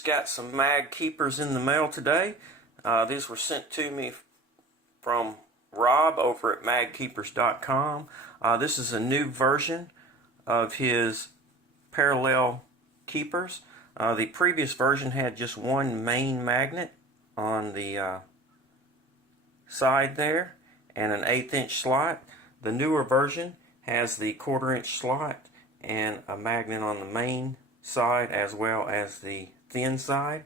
just got some MagKeepers in the mail today. These were sent to me from Rob over at magkeepers.com. This is a new version of his parallel keepers. The previous version had just one main magnet on the side there and an 1/8 inch slot. The newer version has the 1/4 inch slot and a magnet on the main side as well as the thin side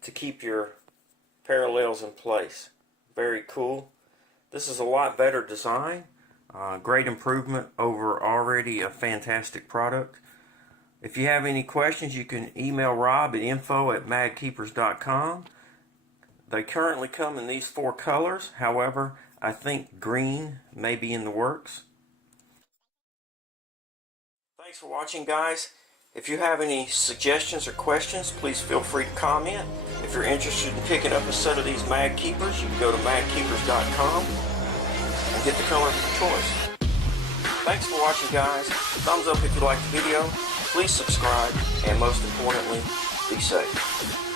to keep your parallels in place. Very cool. This is a lot better design. Great improvement over already a fantastic product. If you have any questions, you can email Rob at info@magkeepers.com. They currently come in these 4 colors. However, I think green may be in the works. Thanks for watching, guys. If you have any suggestions or questions, please feel free to comment. If you're interested in picking up a set of these MagKeepers, you can go to magkeepers.com and get the color of your choice. Thanks for watching, guys. Thumbs up if you liked the video. Please subscribe, and most importantly, be safe.